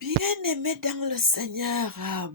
Bien-aimés dans le Seigneur,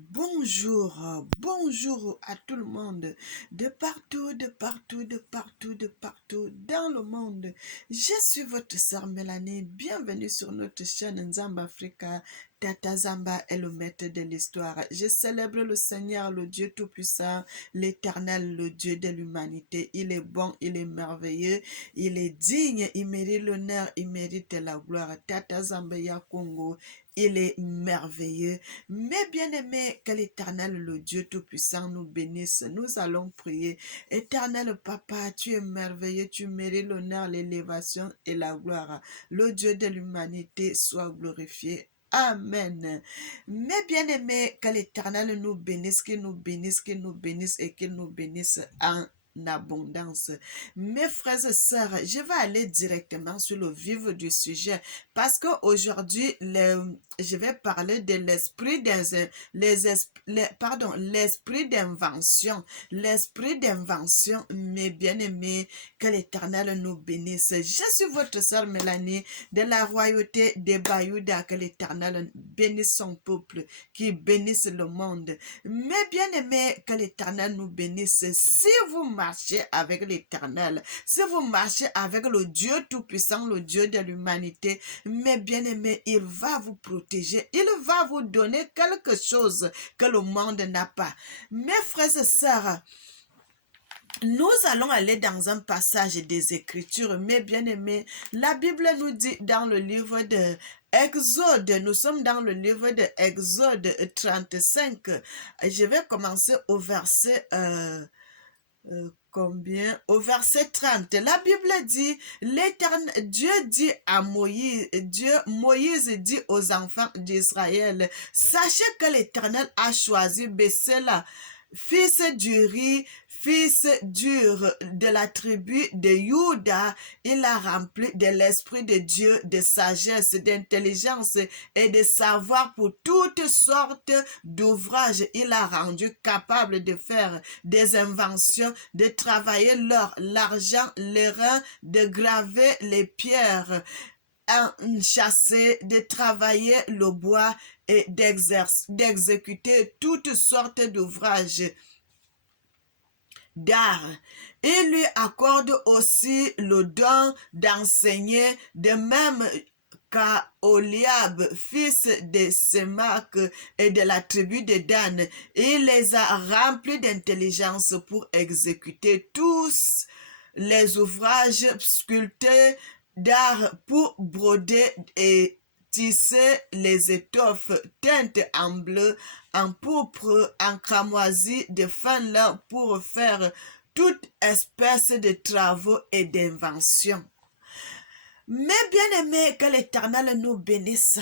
bonjour, bonjour à tout le monde, de partout, de partout, de partout, de partout dans le monde. Je suis votre sœur Mélanie, bienvenue sur notre chaîne Nzamba Africa. Tata Zamba est le maître de l'histoire. Je célèbre le Seigneur, le Dieu Tout-Puissant, l'Éternel, le Dieu de l'humanité. Il est bon, il est merveilleux, il est digne, il mérite l'honneur, il mérite la gloire. Tata Zamba ya Congo, il est merveilleux. Mes bien-aimés, que l'Éternel, le Dieu Tout-Puissant, nous bénisse. Nous allons prier. Éternel Papa, tu es merveilleux, tu mérites l'honneur, l'élévation et la gloire. Le Dieu de l'humanité soit glorifié. Amen. Mes bien-aimés, que l'Éternel nous bénisse, qu'il nous bénisse, qu'il nous bénisse et qu'il nous bénisse en abondance. Mes frères et sœurs, je vais aller directement sur le vif du sujet parce qu'aujourd'hui, je vais parler de l'esprit d'invention. L'esprit d'invention, mes bien-aimés, que l'Éternel nous bénisse. Je suis votre sœur Mélanie de la royauté des Bayouda, que l'Éternel bénisse son peuple, qui bénisse le monde. Mes bien-aimés, que l'Éternel nous bénisse. Si vous marchez avec l'Éternel, si vous marchez avec le Dieu Tout-Puissant, le Dieu de l'humanité, mes bien-aimés, il va vous protéger. Il va vous donner quelque chose que le monde n'a pas. Mes frères et sœurs, nous allons aller dans un passage des Écritures, mes bien-aimés. La Bible nous dit dans le livre de Exode, nous sommes dans le livre de Exode 35. Je vais commencer au verset au verset 30. La Bible dit, l'Éternel, Dieu dit à Moïse, Moïse dit aux enfants d'Israël, sachez que l'Éternel a choisi Bessela, fils d'Uri, fils d'Ur, de la tribu de Juda. Il a rempli de l'Esprit de Dieu, de sagesse, d'intelligence et de savoir pour toutes sortes d'ouvrages. Il a rendu capable de faire des inventions, de travailler l'or, l'argent, les reins, de graver les pierres, chasser, de travailler le bois et d'exécuter toutes sortes d'ouvrages d'art. Il lui accorde aussi le don d'enseigner, de même qu'à Oliab, fils de Sémac et de la tribu de Dan. Il les a remplis d'intelligence pour exécuter tous les ouvrages sculptés d'art, pour broder et tisser les étoffes teintes en bleu, en pourpre, en cramoisi, de fin lin, pour faire toute espèce de travaux et d'inventions. Mais bien aimés, que l'Éternel nous bénisse.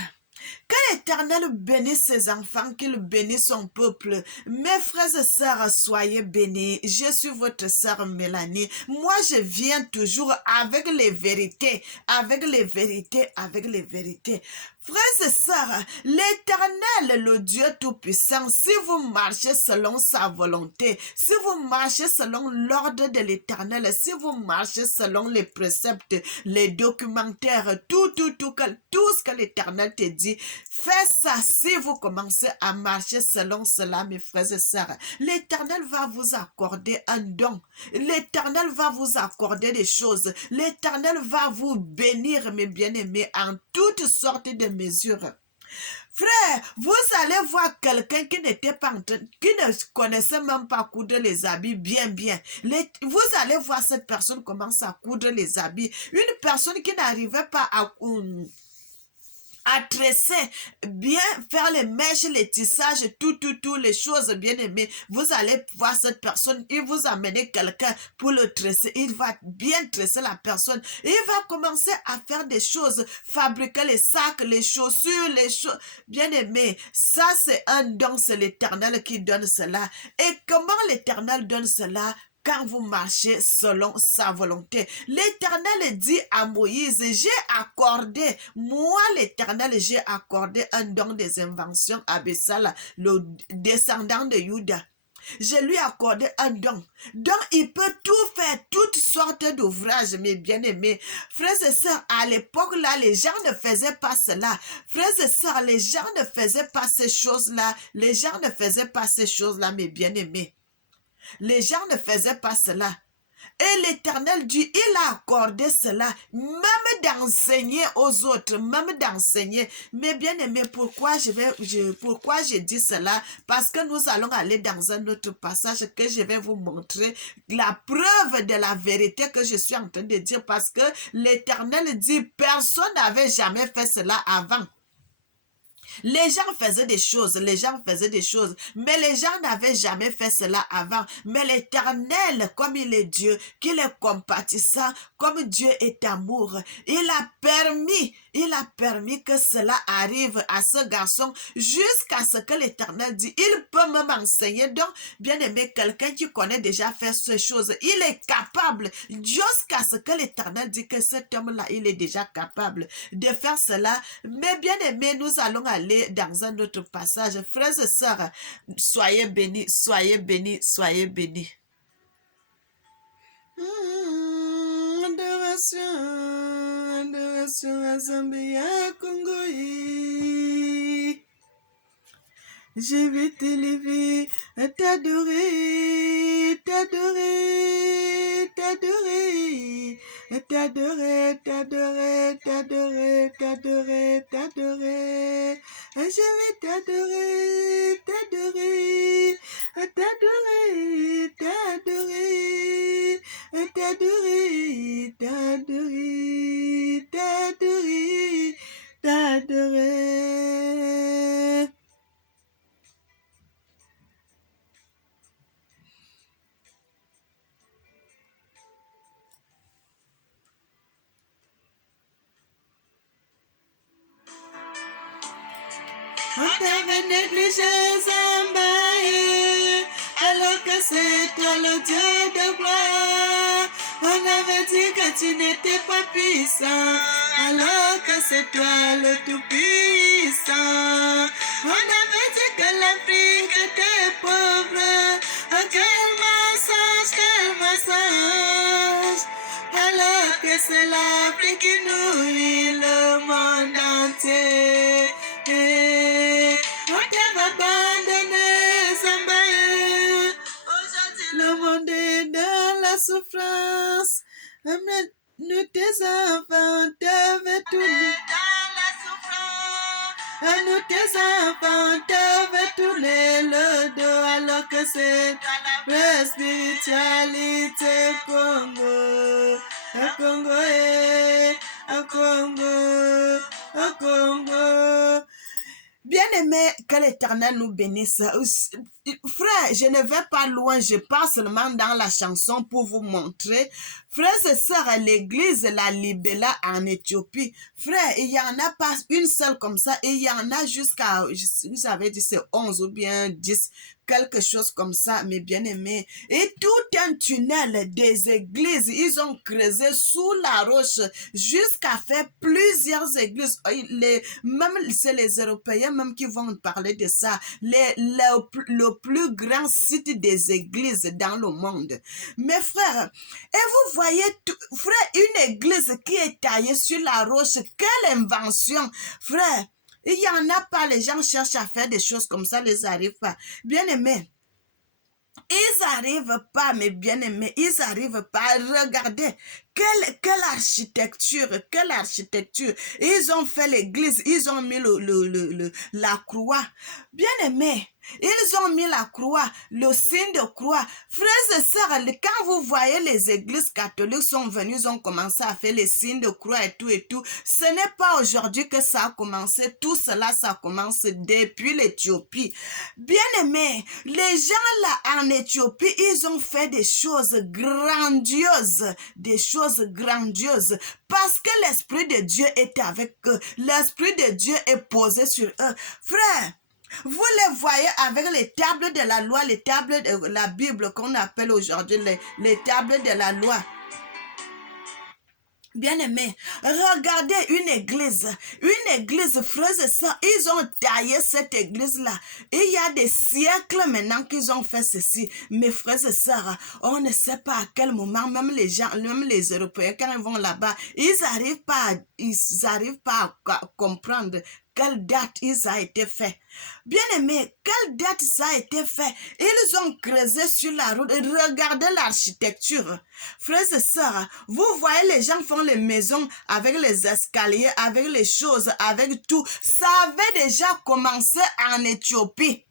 Que l'Éternel bénisse ses enfants, qu'il bénisse son peuple. Mes frères et sœurs, soyez bénis. Je suis votre sœur Mélanie. Moi, je viens toujours avec les vérités, avec les vérités, avec les vérités. Frères et sœurs, l'Éternel, le Dieu Tout-Puissant, si vous marchez selon sa volonté, si vous marchez selon l'ordre de l'Éternel, si vous marchez selon les préceptes, les documentaires, tout ce que l'Éternel te dit, fais ça. Si vous commencez à marcher selon cela, mes frères et sœurs, l'Éternel va vous accorder un don. L'Éternel va vous accorder des choses. L'Éternel va vous bénir, mes bien-aimés, en toutes sortes de mesures. Frère, vous allez voir quelqu'un qui n'était pas qui ne connaissait même pas coudre les habits bien. Vous allez voir cette personne commencer à coudre les habits. Une personne qui n'arrivait pas à tresser, bien faire les mèches, les tissages, tout, les choses bien aimées. Vous allez voir cette personne, il vous amène quelqu'un pour le tresser. Il va bien tresser la personne. Il va commencer à faire des choses, fabriquer les sacs, les chaussures, les choses bien aimées. Ça, c'est un don, c'est l'Éternel qui donne cela. Et comment l'Éternel donne cela? Quand vous marchez selon sa volonté. L'Éternel dit à Moïse, moi l'Éternel, j'ai accordé un don des inventions à Bessala, le descendant de Juda. Je lui ai accordé un don. Donc, il peut tout faire, toutes sortes d'ouvrages, mes bien-aimés. Frères et sœurs, à l'époque, là, les gens ne faisaient pas cela. Frères et sœurs, les gens ne faisaient pas ces choses-là. Les gens ne faisaient pas ces choses-là, mes bien-aimés. Les gens ne faisaient pas cela. Et l'Éternel Dieu, il a accordé cela, même d'enseigner aux autres, même d'enseigner. Mais bien aimé, pourquoi je dis cela? Parce que nous allons aller dans un autre passage que je vais vous montrer la preuve de la vérité que je suis en train de dire. Parce que l'Éternel dit, personne n'avait jamais fait cela avant. Les gens faisaient des choses, mais les gens n'avaient jamais fait cela avant. Mais l'Éternel, comme il est Dieu, qu'il est compatissant, comme Dieu est amour, il a permis que cela arrive à ce garçon jusqu'à ce que l'Éternel dit, il peut même enseigner. Donc, bien aimé, quelqu'un qui connaît déjà faire ces choses, il est capable, jusqu'à ce que l'Éternel dit que cet homme-là, il est déjà capable de faire cela. Mais bien aimé, nous allons aller dans un autre passage. Frères et sœurs, soyez bénis, soyez bénis, soyez bénis. Adoration à Zambia, Congo. Je vais t'élever, t'adorer, t'adorer, t'adorer, t'adorer, t'adorer, t'adorer, t'adorer, t'adorer. Je vais t'adorer, t'adorer, t'adorer, t'adorer, t'adorer, t'adorer, t'adorer, t'adorer. On t'avait négligé, Zambaye, alors que c'est toi le Dieu de gloire. On avait dit que tu n'étais pas puissant, alors que c'est toi le tout-puissant. On avait dit que l'Afrique était pauvre. Oh, quel mensonge, alors que c'est l'Afrique qui nourrit le monde entier. On t'avait abandonné, Zambaye. Aujourd'hui, le monde est dans la souffrance. Nous, tes enfants, t'avaient tourné dans la souffrance. Nous, tes enfants, t'avaient tourné le dos, alors que c'est la spiritualité Congo. À Congo, à Congo, à Congo. Bien-aimé, que l'Éternel nous bénisse. Frère, je ne vais pas loin, je passe seulement dans la chanson pour vous montrer. Frères et sœurs, l'église, la Libella en Éthiopie. Frère, il n'y en a pas une seule comme ça, et il y en a jusqu'à, vous avez dit c'est 11 ou bien 10, quelque chose comme ça, mes bien-aimés. Et tout un tunnel des églises, ils ont creusé sous la roche jusqu'à faire plusieurs églises. Même c'est les Européens même qui vont parler de ça. Le plus grand site des églises dans le monde. Mes frères, et vous voyez, frère, une église qui est taillée sur la roche, quelle invention, frère. Il n'y en a pas, les gens cherchent à faire des choses comme ça, ils n'arrivent pas. Bien aimé, ils n'arrivent pas, mes bien-aimés, ils n'arrivent pas. Regardez, quelle architecture, quelle architecture. Ils ont fait l'église, ils ont mis la croix. Bien-aimés, ils ont mis la croix, le signe de croix. Frères et sœurs, quand vous voyez les églises catholiques sont venues, ils ont commencé à faire les signes de croix et tout. Ce n'est pas aujourd'hui que ça a commencé. Tout cela, ça commence depuis l'Éthiopie. Bien-aimés, les gens là en Éthiopie, ils ont fait des choses grandioses. Des choses grandioses. Parce que l'Esprit de Dieu est avec eux. L'Esprit de Dieu est posé sur eux. Frère, vous les voyez avec les tables de la loi, les tables de la Bible qu'on appelle aujourd'hui les tables de la loi. Bien-aimés, regardez une église, frères et sœurs, ils ont taillé cette église-là. Il y a des siècles maintenant qu'ils ont fait ceci. Mes frères et sœurs, on ne sait pas à quel moment, même les gens, même les Européens, quand ils vont là-bas, ils n'arrivent pas à comprendre quelle date il a été fait. Bien-aimé, quelle date ça a été fait? Ils ont creusé sur la route. Regardez l'architecture. Frères et sœurs, vous voyez les gens font les maisons avec les escaliers, avec les choses, avec tout. Ça avait déjà commencé en Éthiopie.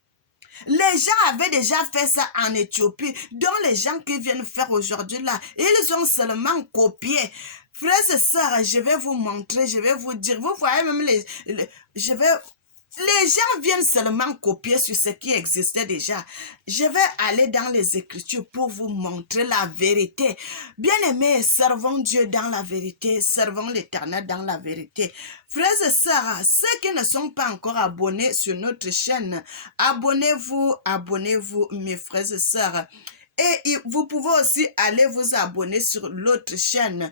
Les gens avaient déjà fait ça en Éthiopie. Donc les gens qui viennent faire aujourd'hui là, ils ont seulement copié. Frères et sœurs, je vais vous montrer, je vais vous dire. Vous voyez même les gens viennent seulement copier sur ce qui existait déjà. Je vais aller dans les Écritures pour vous montrer la vérité. Bien-aimés, servons Dieu dans la vérité, servons l'Éternel dans la vérité. Frères et sœurs, ceux qui ne sont pas encore abonnés sur notre chaîne, abonnez-vous, mes frères et sœurs. Et vous pouvez aussi aller vous abonner sur l'autre chaîne,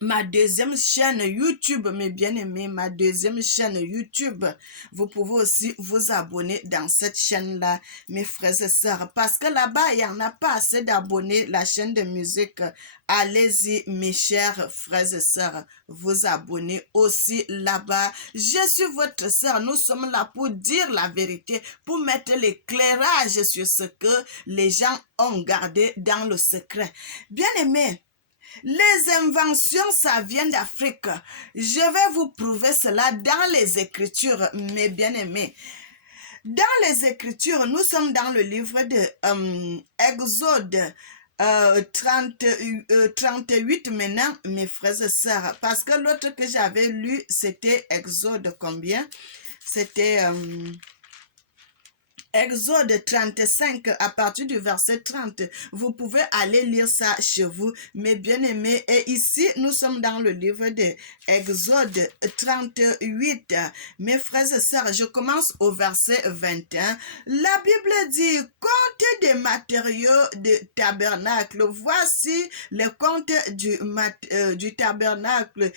ma deuxième chaîne YouTube, mes bien-aimés, ma deuxième chaîne YouTube. Vous pouvez aussi vous abonner dans cette chaîne-là, mes frères et sœurs, parce que là-bas, il n'y en a pas assez d'abonnés, la chaîne de musique. Allez-y, mes chers frères et sœurs, vous abonnez aussi là-bas. Je suis votre sœur, nous sommes là pour dire la vérité, pour mettre l'éclairage sur ce que les gens ont gardé dans le secret. Bien-aimés, les inventions, ça vient d'Afrique. Je vais vous prouver cela dans les Écritures, mes bien-aimés. Dans les Écritures, nous sommes dans le livre de Exode 38 maintenant, mes frères et sœurs. Parce que l'autre que j'avais lu, c'était Exode combien? C'était... Exode 35, à partir du verset 30, vous pouvez aller lire ça chez vous, mes bien-aimés. Et ici, nous sommes dans le livre de Exode 38. Mes frères et sœurs, je commence au verset 21. La Bible dit, compte des matériaux de tabernacle. Voici le compte du tabernacle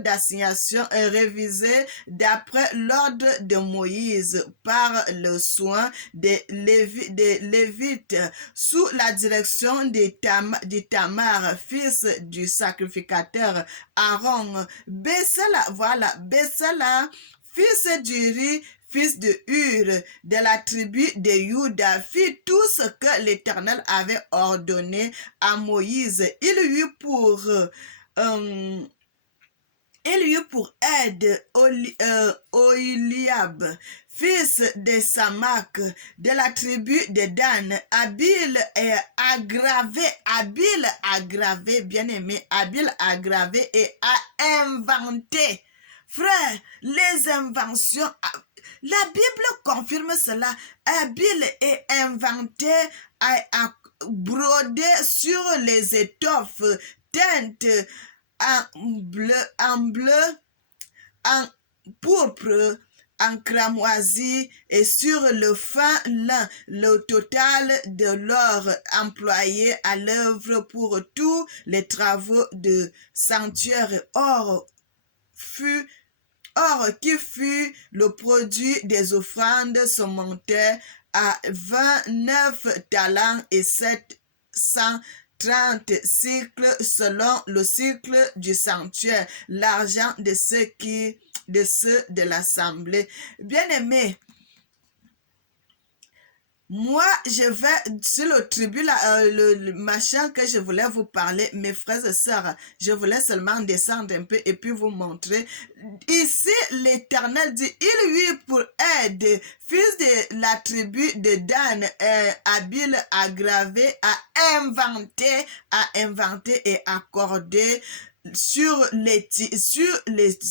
d'assignation révisé d'après l'ordre de Moïse par le soin des Lévites sous la direction d'Itamar, fils du sacrificateur Aaron. Bessala, fils d'Uri, fils de Hur, de la tribu de Juda, fit tout ce que l'Éternel avait ordonné à Moïse. Il eut pour aide Oholiab, fils de Samak, de la tribu de Dan. Habile et aggravé, bien-aimé, habile, aggravé et à inventer. Frère, les inventions, la Bible confirme cela. Habile et inventé à broder sur les étoffes teintes en bleu, en pourpre, en cramoisi et sur le fin lin, le total de l'or employé à l'œuvre pour tous les travaux de sanctuaire. Or qui fut le produit des offrandes se montait à 29 talents et 730 cycles selon le cycle du sanctuaire, l'argent de ceux de l'assemblée. Bien-aimés, moi, je vais sur le tribut, le machin que je voulais vous parler, mes frères et sœurs, je voulais seulement descendre un peu et puis vous montrer. Ici, l'Éternel dit, il eut pour aide, fils de la tribu de Dan, habile, aggravé, à inventer et accorder sur les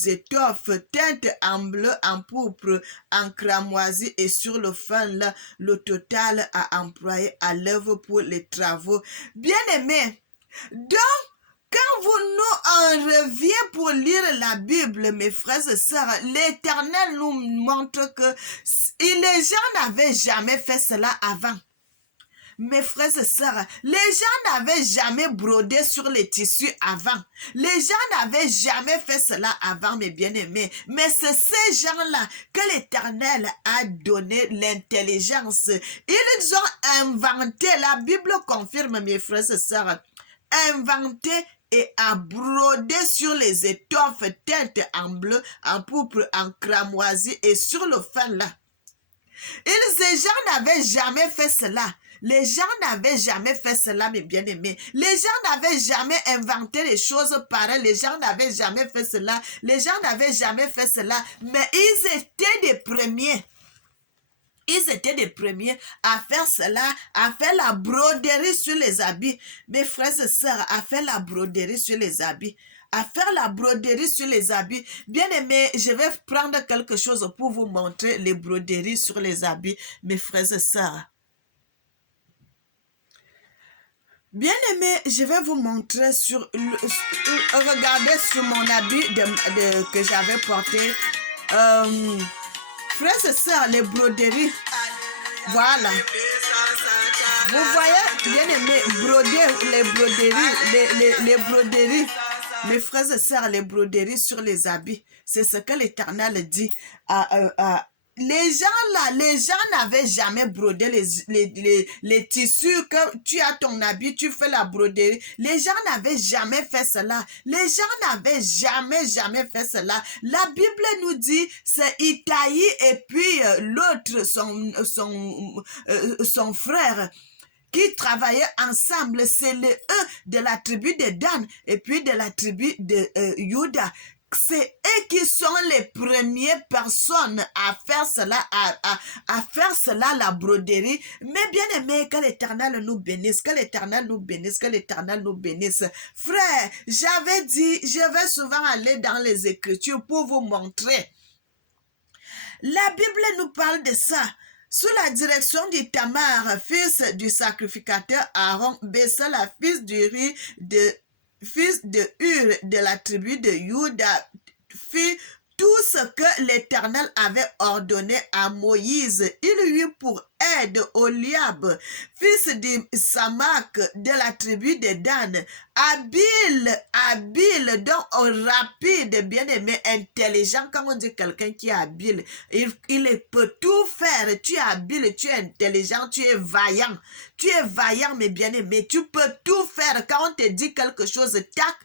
étoffes teintes en bleu, en pourpre, en cramoisi et sur le fin là, le total à employer à l'œuvre pour les travaux. Bien-aimés, donc, quand vous nous en revient pour lire la Bible, mes frères et sœurs, l'Éternel nous montre que les gens n'avaient jamais fait cela avant. Mes frères et sœurs, les gens n'avaient jamais brodé sur les tissus avant. Les gens n'avaient jamais fait cela avant, mes bien-aimés. Mais c'est ces gens-là que l'Éternel a donné l'intelligence. Ils ont inventé, la Bible confirme, mes frères et sœurs, inventé et à broder sur les étoffes teintes en bleu, en pourpre, en cramoisi et sur le fin là. Ces gens n'avaient jamais fait cela. Les gens n'avaient jamais fait cela, mes bien-aimés. Les gens n'avaient jamais inventé les choses pareilles. Les gens n'avaient jamais fait cela. Les gens n'avaient jamais fait cela. Mais ils étaient des premiers. Ils étaient les premiers à faire cela, à faire la broderie sur les habits. Mes frères et sœurs, à faire la broderie sur les habits. À faire la broderie sur les habits. Bien aimé, je vais prendre quelque chose pour vous montrer les broderies sur les habits, mes frères et sœurs. Bien aimé, je vais vous montrer regardez sur mon habit que j'avais porté. Frères et sœurs, les broderies. Voilà. Vous voyez, bien aimé, broder les broderies, les broderies. Mes frères et sœurs, les broderies sur les habits. C'est ce que l'Éternel dit les gens là, les gens n'avaient jamais brodé les tissus que tu as ton habit, tu fais la broderie. Les gens n'avaient jamais fait cela. Les gens n'avaient jamais fait cela. La Bible nous dit, c'est Itaï et puis l'autre, son frère, qui travaillaient ensemble. C'est les de la tribu de Dan et puis de la tribu de Juda. C'est eux qui sont les premières personnes à faire cela, à faire cela, la broderie. Mais bien aimé, que l'Éternel nous bénisse, que l'Éternel nous bénisse, que l'Éternel nous bénisse. Frère, j'avais dit, je vais souvent aller dans les Écritures pour vous montrer. La Bible nous parle de ça. Sous la direction d'Itamar, fils du sacrificateur Aaron, Bessala, fils de Hur de la tribu de Juda, fit tout ce que l'Éternel avait ordonné à Moïse. Il eut pour aide Oliab, fils de Samak de la tribu de Dan, habile, donc rapide, bien-aimé, intelligent. Quand on dit quelqu'un qui est habile, il peut tout faire. Tu es habile, tu es intelligent, tu es vaillant. Tu es vaillant, mes bien-aimés. Tu peux tout faire. Quand on te dit quelque chose, tac,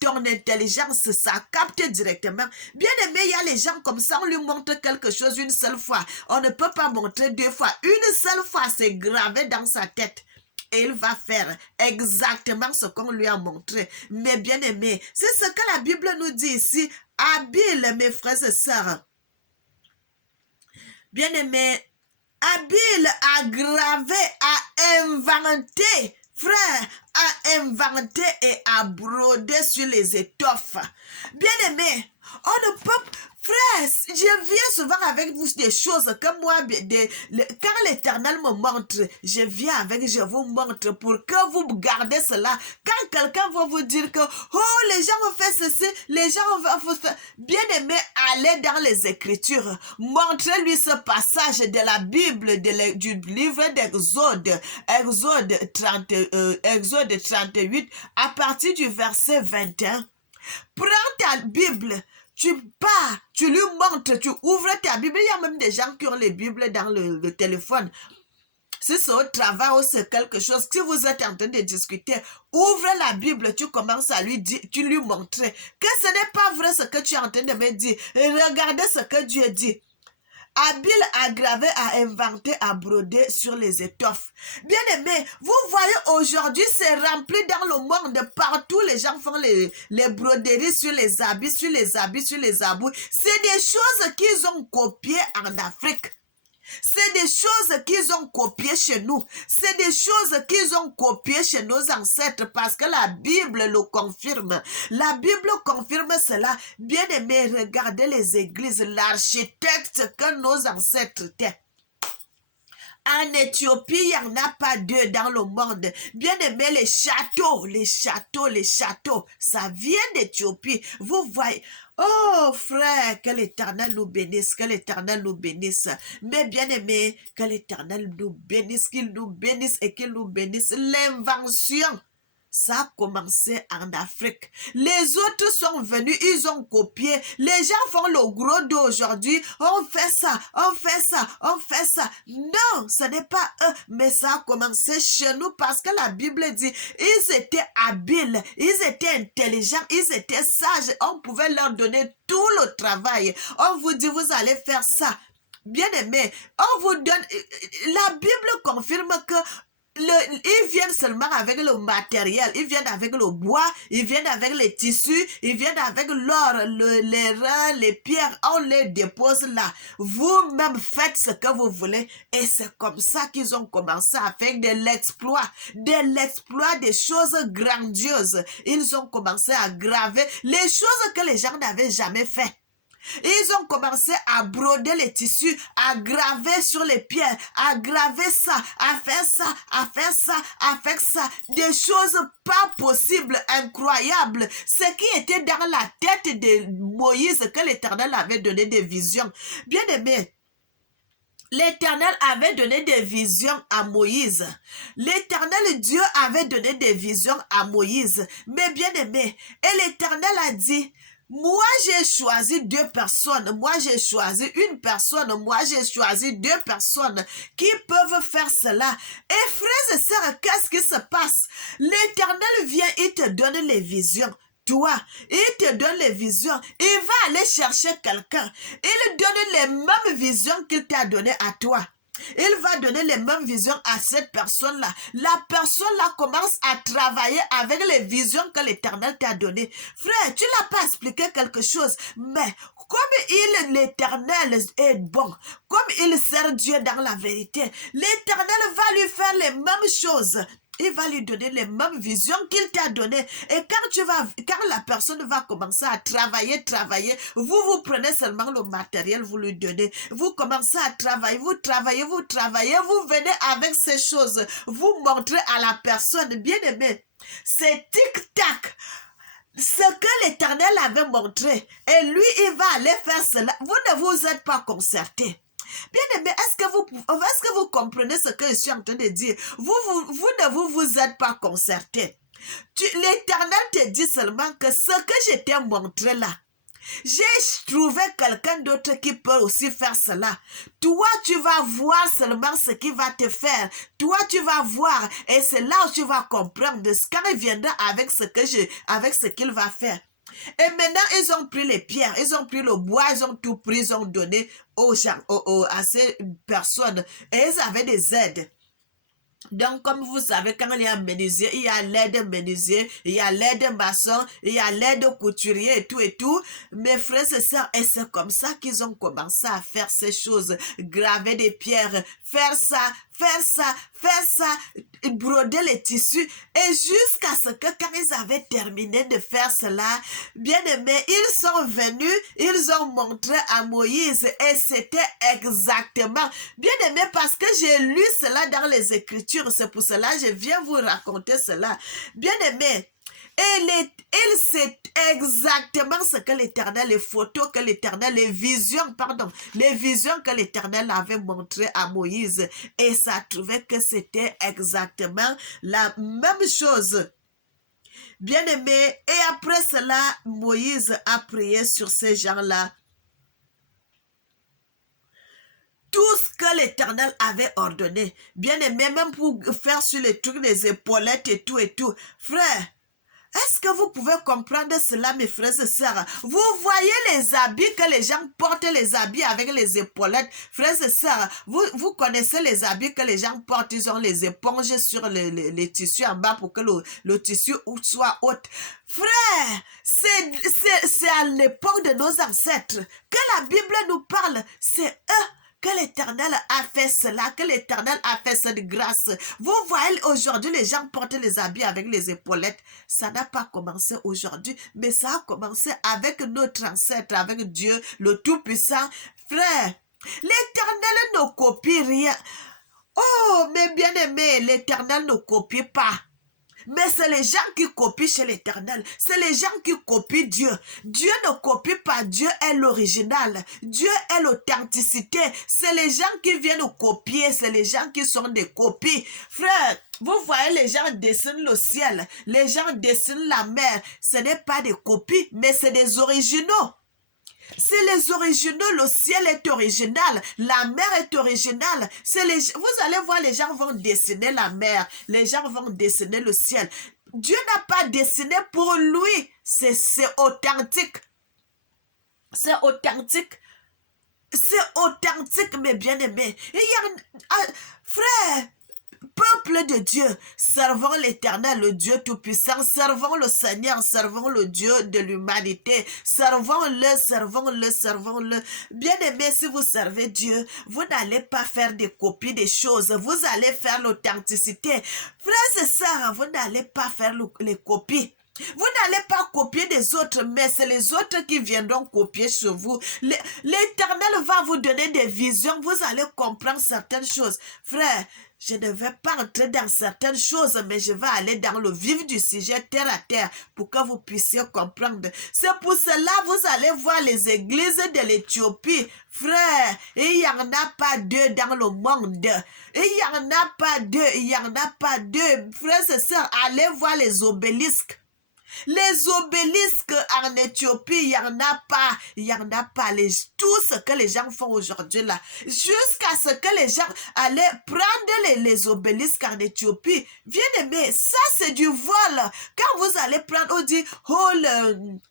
ton intelligence, ça capte directement. Bien aimé, il y a les gens comme ça, on lui montre quelque chose une seule fois. On ne peut pas montrer deux fois. Une seule fois, c'est gravé dans sa tête. Et il va faire exactement ce qu'on lui a montré. Mais bien aimé, c'est ce que la Bible nous dit ici. Habile, mes frères et sœurs. Bien aimé, habile à graver, à inventer. Frère, à inventer et à broder sur les étoffes. Bien aimé, on ne peut... Frère, je viens souvent avec vous des choses que moi, quand l'Éternel me montre, je viens avec, je vous montre pour que vous gardez cela. Quand quelqu'un va vous dire que, oh, les gens ont fait ceci, les gens ont fait... Bien aimé, allez dans les Écritures. Montrez-lui ce passage de la Bible, du livre d'Exode, Exode 38, à partir du verset 21. Prends ta Bible. Tu pars, tu lui montres, tu ouvres ta Bible. Il y a même des gens qui ont les Bibles dans le téléphone. Si c'est au travail ou c'est quelque chose, si vous êtes en train de discuter, ouvre la Bible, tu commences à lui dire, tu lui montres que ce n'est pas vrai ce que tu es en train de me dire. Regardez ce que Dieu dit. Habile à graver, à inventer, à broder sur les étoffes. Bien aimé, vous voyez aujourd'hui, c'est rempli dans le monde. Partout, les gens font les broderies sur les habits, sur les habits, sur les abouts. C'est des choses qu'ils ont copiées en Afrique. C'est des choses qu'ils ont copiées chez nous. C'est des choses qu'ils ont copiées chez nos ancêtres parce que la Bible le confirme. La Bible confirme cela. Bien aimé, regardez les églises, l'architecte que nos ancêtres étaient. En Éthiopie, il n'y en a pas deux dans le monde. Bien aimé, les châteaux, ça vient d'Éthiopie. Vous voyez, Oh frère, que l'Éternel nous bénisse, que l'Éternel nous bénisse. Mes bien-aimés, que l'Éternel nous bénisse, qu'il nous bénisse et qu'il nous bénisse. L'invention, ça a commencé en Afrique. Les autres sont venus, ils ont copié. Les gens font le gros dos aujourd'hui. On fait ça, on fait ça, on fait ça. Non, ce n'est pas eux, mais ça a commencé chez nous parce que la Bible dit, ils étaient habiles, ils étaient intelligents, ils étaient sages. On pouvait leur donner tout le travail. On vous dit, vous allez faire ça. Bien aimé, on vous donne... La Bible confirme que ils viennent seulement avec le matériel, ils viennent avec le bois, ils viennent avec les tissus, ils viennent avec l'or, les reins, les pierres, on les dépose là. Vous-même faites ce que vous voulez et c'est comme ça qu'ils ont commencé à faire de l'exploit, des choses grandioses. Ils ont commencé à graver les choses que les gens n'avaient jamais fait. Ils ont commencé à broder les tissus, à graver sur les pierres, à graver ça, à faire ça, à faire ça, à faire ça. Des choses pas possibles, incroyables. Ce qui était dans la tête de Moïse, que l'Éternel avait donné des visions. Bien aimé, l'Éternel avait donné des visions à Moïse. L'Éternel Dieu avait donné des visions à Moïse. Mais bien aimé, et l'Éternel a dit, moi, j'ai choisi 2 personnes. Moi, j'ai choisi une personne. Moi, j'ai choisi 2 personnes qui peuvent faire cela. Et frères et sœurs, qu'est-ce qui se passe? L'Éternel vient, il te donne les visions. Toi, il te donne les visions. Il va aller chercher quelqu'un. Il donne les mêmes visions qu'il t'a données à toi. Il va donner les mêmes visions à cette personne-là. La personne-là commence à travailler avec les visions que l'Éternel t'a données. Frère, tu n'as pas expliqué quelque chose, mais comme l'Éternel est bon, comme il sert Dieu dans la vérité, l'Éternel va lui faire les mêmes choses. Il va lui donner les mêmes visions qu'il t'a données. Et quand la personne va commencer à travailler, vous prenez seulement le matériel, vous lui donnez. Vous commencez à travailler, vous venez avec ces choses. Vous montrez à la personne, bien aimé, c'est tic-tac. Ce que l'Éternel avait montré. Et lui, il va aller faire cela. Vous ne vous êtes pas concerté. Bien aimé, est-ce que vous comprenez ce que je suis en train de dire? Vous ne vous êtes pas concerté. L'Éternel te dit seulement que ce que je t'ai montré là, j'ai trouvé quelqu'un d'autre qui peut aussi faire cela. Toi, tu vas voir seulement ce qu'il va te faire. Toi, tu vas voir et c'est là où tu vas comprendre quand il viendra avec ce qu'il va faire. Et maintenant, ils ont pris les pierres, ils ont pris le bois, ils ont tout pris, ils ont donné aux gens, à ces personnes. Et ils avaient des aides. Donc, comme vous savez, quand il y a un menuisier, il y a l'aide menuisier, il y a l'aide maçon, il y a l'aide couturier et tout. Mes frères et sœurs, et c'est comme ça qu'ils ont commencé à faire ces choses. Graver des pierres, faire ça, broder les tissus. Et jusqu'à ce que quand ils avaient terminé de faire cela, bien aimé, ils sont venus, ils ont montré à Moïse et c'était exactement, bien aimé, parce que j'ai lu cela dans les Écritures, c'est pour cela que je viens vous raconter cela. Bien aimé, c'est exactement ce que l'Éternel, les photos que l'Éternel, les visions que l'Éternel avait montrées à Moïse. Et ça trouvait que c'était exactement la même chose. Bien aimé, et après cela, Moïse a prié sur ces gens-là. Tout ce que l'Éternel avait ordonné. Bien aimé, même pour faire sur les trucs des épaulettes et tout. Frère, est-ce que vous pouvez comprendre cela, mes frères et sœurs? Vous voyez les habits que les gens portent, les habits avec les épaulettes. Frères et sœurs, vous connaissez les habits que les gens portent, ils ont les éponges sur les tissus en bas pour que le tissu soit haut. Frère, c'est à l'époque de nos ancêtres que la Bible nous parle. C'est eux que l'Éternel a fait cela, que l'Éternel a fait cette grâce. Vous voyez aujourd'hui les gens portent les habits avec les épaulettes. Ça n'a pas commencé aujourd'hui, mais ça a commencé avec notre ancêtre, avec Dieu, le Tout-Puissant. Frère, l'Éternel ne copie rien. Oh, mes bien-aimés, l'Éternel ne copie pas. Mais c'est les gens qui copient chez l'Éternel. C'est les gens qui copient Dieu. Dieu ne copie pas. Dieu est l'original. Dieu est l'authenticité. C'est les gens qui viennent copier. C'est les gens qui sont des copies. Frère, vous voyez, les gens dessinent le ciel. Les gens dessinent la mer. Ce n'est pas des copies, mais c'est des originaux. C'est les originaux, le ciel est original, la mer est originale. Vous allez voir, les gens vont dessiner la mer, les gens vont dessiner le ciel. Dieu n'a pas dessiné pour lui, c'est authentique. C'est authentique. C'est authentique, mes bien-aimés. Frère, peuple de Dieu, servons l'Éternel, le Dieu Tout-Puissant, servons le Seigneur, servons le Dieu de l'humanité, servons-le, servons-le, servons-le. Bien-aimés, si vous servez Dieu, vous n'allez pas faire des copies des choses, vous allez faire l'authenticité. Frères et sœurs, vous n'allez pas faire les copies. Vous n'allez pas copier des autres, mais c'est les autres qui viendront copier sur vous. L'Éternel va vous donner des visions, vous allez comprendre certaines choses. Frère, je ne vais pas entrer dans certaines choses, mais je vais aller dans le vif du sujet terre à terre pour que vous puissiez comprendre. C'est pour cela que vous allez voir les églises de l'Éthiopie. Frère, il n'y en a pas deux dans le monde. Il n'y en a pas deux, il n'y en a pas deux. Frères et sœurs, allez voir les obélisques. Les obélisques en Éthiopie, il n'y en a pas. Il n'y en a pas. Tout ce que les gens font aujourd'hui là. Jusqu'à ce que les gens allaient prendre les obélisques en Éthiopie. Bien aimé, ça c'est du vol. Quand vous allez prendre, on dit, oh,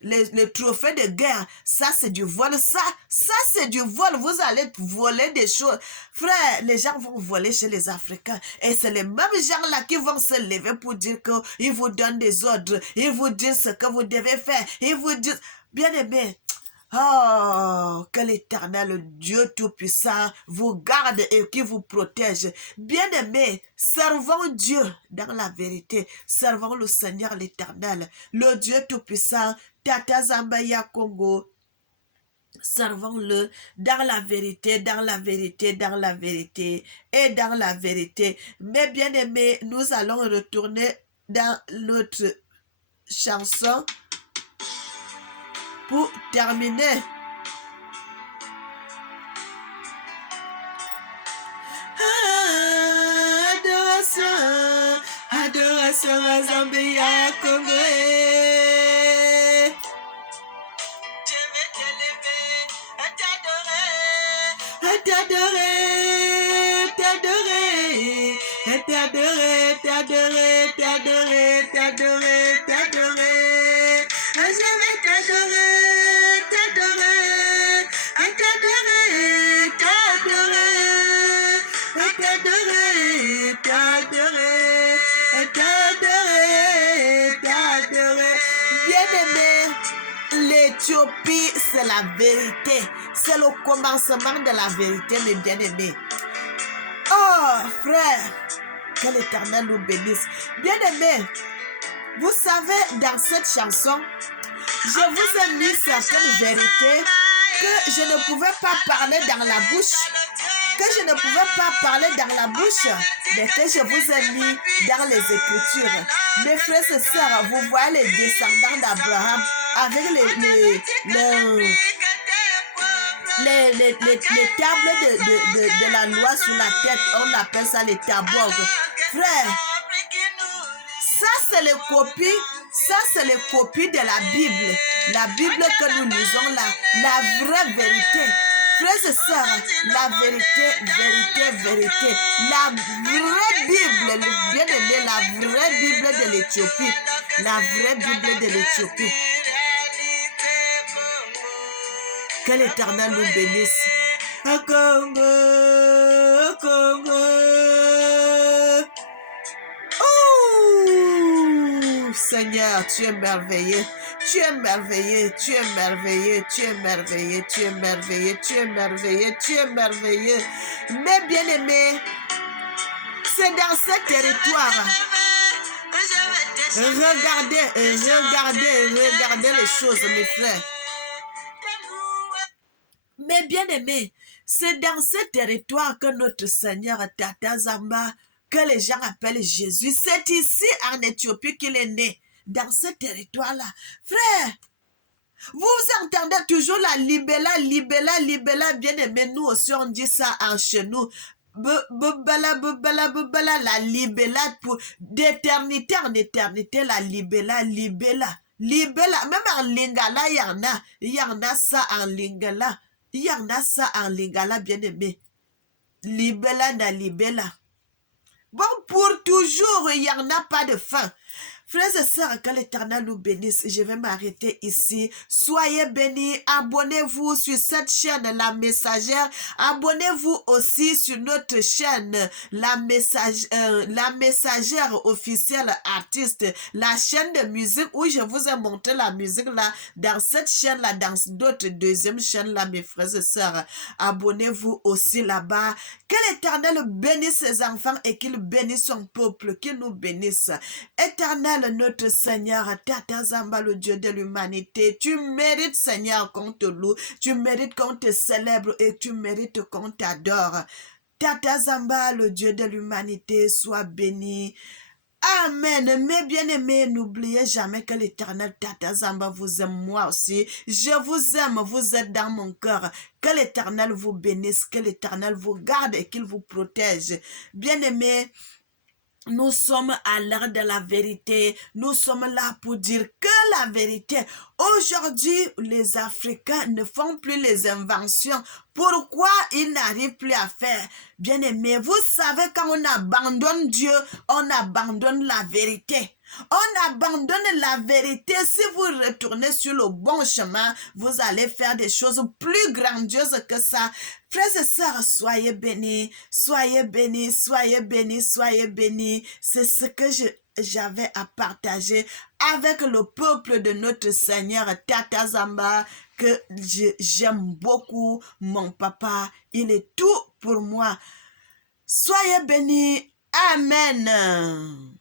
le trophée de guerre. Ça c'est du vol. Ça c'est du vol. Vous allez voler des choses. Frère, les gens vont voler chez les Africains. Et c'est les mêmes gens là qui vont se lever pour dire qu'ils vous donnent des ordres. Ils vous disent ce que vous devez faire. Ils vous disent, bien aimé, oh, que l'Éternel, le Dieu Tout-Puissant, vous garde et qui vous protège. Bien aimé, servons Dieu dans la vérité. Servons le Seigneur l'Éternel, le Dieu Tout-Puissant, Tata Zambaya Congo. Servons-le dans la vérité, dans la vérité, dans la vérité et dans la vérité. Mais bien aimé, nous allons retourner dans notre chanson pour terminer. Adoration, adoration à Zambia Congo. T'adorer, t'adorer, t'adorer, t'adorer, t'adorer, t'adorer, t'adorer. Je vais t'adorer, t'adorer, t'adorer, t'adorer, t'adorer, t'adorer, t'adorer, t'adorer. Bien-aimé, l'Éthiopie, c'est la vérité. C'est le commencement de la vérité, mes bien-aimés. Oh, frère, que l'Éternel nous bénisse. Bien-aimés, vous savez, dans cette chanson, je vous ai mis certaines vérités que je ne pouvais pas parler dans la bouche. Que je ne pouvais pas parler dans la bouche, mais que je vous ai mis dans les Écritures. Mes frères et sœurs, vous voyez les descendants d'Abraham avec les tables de la loi sur la tête, on appelle ça les tabors. Frère, ça c'est les copies de la Bible. La Bible que nous lisons là, la vraie vérité. Frères et sœurs, la vérité, vérité, vérité. La vraie Bible, bien aimé, la vraie Bible de l'Éthiopie. La vraie Bible de l'Éthiopie. Que l'Éternel nous bénisse. Au Congo, au Congo. Oh, Seigneur, tu es merveilleux. Tu es merveilleux, tu es merveilleux, tu es merveilleux, tu es merveilleux, tu es merveilleux, tu es merveilleux. Mais bien-aimés, c'est dans ce territoire. Regardez les choses, mes frères. Mais bien-aimés, c'est dans ce territoire que notre Seigneur Tata Zamba que les gens appellent Jésus. C'est ici en Éthiopie qu'il est né, dans ce territoire-là. Frère, vous entendez toujours la libella, libella, libella, bien aimé, nous aussi on dit ça en chez nous. La libella pour d'éternité en éternité, la libella, libella. Libella, même en lingala, il y en a ça en lingala. Il y en a ça en lingala, bien aimé. Libella na libella. Bon, pour toujours, il n'y en a pas de fin. Frères et sœurs, que l'Éternel nous bénisse. Je vais m'arrêter ici. Soyez bénis. Abonnez-vous sur cette chaîne, La Messagère. Abonnez-vous aussi sur notre chaîne, La Messagère officielle artiste. La chaîne de musique où je vous ai montré la musique là. Dans cette chaîne-là, dans d'autres deuxième chaîne-là, mes frères et sœurs. Abonnez-vous aussi là-bas. Que l'Éternel bénisse ses enfants et qu'il bénisse son peuple. Qu'il nous bénisse. Éternel, notre Seigneur, Tata Zamba, le Dieu de l'humanité, tu mérites, Seigneur, qu'on te loue, tu mérites qu'on te célèbre et tu mérites qu'on t'adore. Tata Zamba, le Dieu de l'humanité, sois béni. Amen. Mes bien-aimés, n'oubliez jamais que l'Éternel Tata Zamba vous aime, moi aussi. Je vous aime, vous êtes dans mon cœur. Que l'Éternel vous bénisse, que l'Éternel vous garde et qu'il vous protège. Bien-aimés, nous sommes à l'heure de la vérité. Nous sommes là pour dire que la vérité. Aujourd'hui, les Africains ne font plus les inventions. Pourquoi ils n'arrivent plus à faire? Bien-aimés, vous savez, quand on abandonne Dieu, on abandonne la vérité. On abandonne la vérité. Si vous retournez sur le bon chemin, vous allez faire des choses plus grandioses que ça. Frères et sœurs, soyez bénis, soyez bénis, soyez bénis, soyez bénis. C'est ce que j'avais à partager avec le peuple de notre Seigneur Tata Zamba, que j'aime beaucoup. Mon papa, il est tout pour moi. Soyez bénis. Amen.